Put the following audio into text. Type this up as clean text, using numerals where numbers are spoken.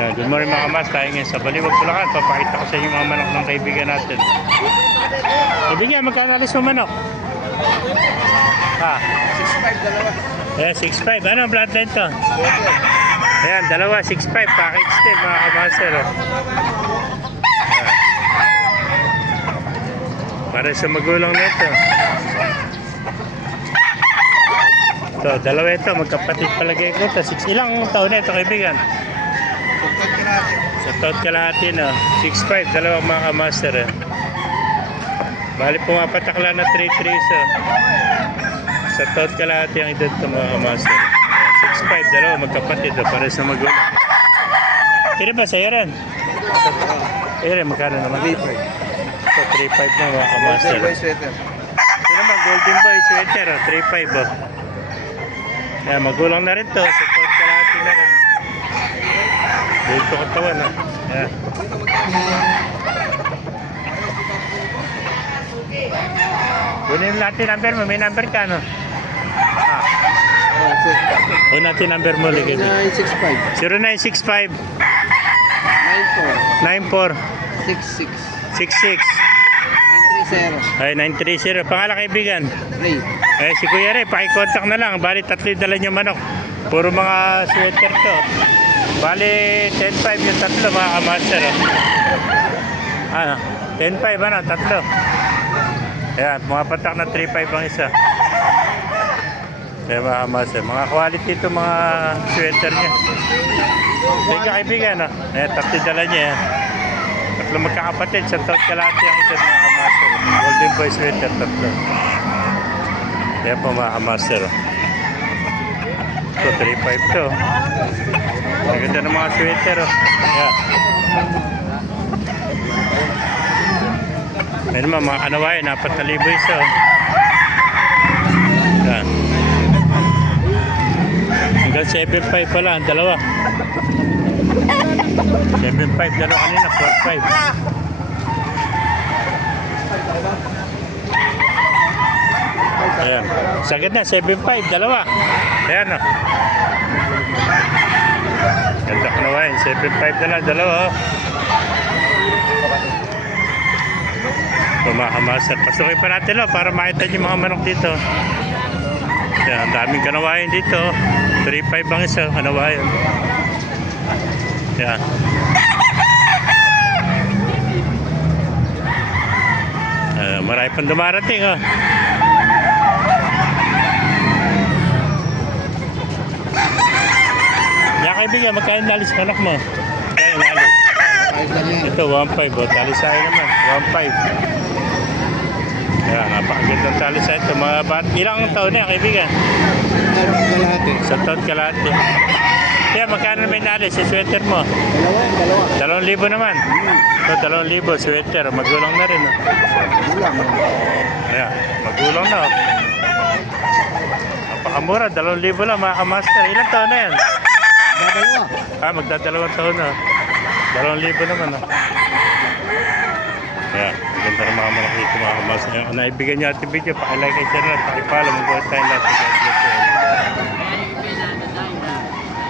Good morning mga kamas, tayo ngayon sa Baliwag, Bulacan. Papakita ko sa inyo mga manok ng kaibigan natin. Kaibigan, magkano alis mo manok? 6.5 dalawa. Ayan, 6.5. Ano ang bloodline to? Ayan, dalawa, 6.5. Package din mga kamaster. Para sa magulang nito. Ito, dalawa ito. Magkapatid palagay ko ito. Ilang taon na ito kaibigan? Sa taon kalahati no. 6'5", dalawang mga kamaster. Bali pumapatakla na 3'3". Sa taon kalahati ang edad ito mga kamaster. 6'5", dalawa magkapatid. Para sa magulang. Kaya ba sa'yo rin? Rin, magkano naman? 3.5. Ito, 3'5" na mga kamaster. Ito naman, Golden Boy sweater. 3'5". Yan, magulang na rin to. Sa taon kalahati na rin. Dito katawan ha. Yan. Kunin natin number mo. May number ka no? Kunin natin number mo. 0965 0965 94 66 66 930 ay 930. Pangalan kaibigan? Ray. Si Kuya Ray, pakicontact na lang. Bali, tatlo yung dala niyo manok. Puro mga sweater to. Bali, 10.5 yung tatlo mga kamaster. Ano? 10.5 ano? Tatlo. Ayan, mga patak na 3.5 ang isa. Ayan mga kamaster. Mga quality ito mga sweater niya. Teka kaibigan, no? Ayan, tatlo yung dala niya. Tatlo magkakapatid. Sa taon kalahati ang isa mga kamaster. Golden Boy sweater, tatlo. Ayan po mga kamaster. Ito, 3.5 to. Maganda ng mga sweater. Ayan. Ayan naman, mga kanawayan. 4,000 isa. Ayan. Hanggang 7.5 pala. Ang dalawa. 7.5. Dalawa kanina. 4.5. Ayan. Sagad na, 7.5, dalawa. Ayan o. Ganda ko na wain, 7.5 na lang, dalawa o. Pumakamasar. Pasukin pa natin o, para makita niyo mga manok dito. Ayan, ang daming kanawain dito. 3.5 ang isa, kanawain. Ayan. Marami pang dumarating o. Kaibigan, magkano nalis manok mo? Kaya nalis. Ito, 1.5. Talisay naman. 1.5. Kaya, napakagandang talisay ito. Mga ilang taon na, kaibigan? Sa taon kalahati. Kaya, magkano naman nalis? Sa sweater mo? Dalawa. 2,000 naman. Ito, 2,000. Sweater. Magulang na rin. Kaya, magulang na. Napakamura. 2,000 lang, mga kamaster. Ilang taon na yan? Magdadalawang taon na. 2,000 naman. Kaya, maganda ng mga manok dito mga kamas. Naibigyan niyo ating video. Pakilike, share, at pakipala. Mag-uwas tayo lahat.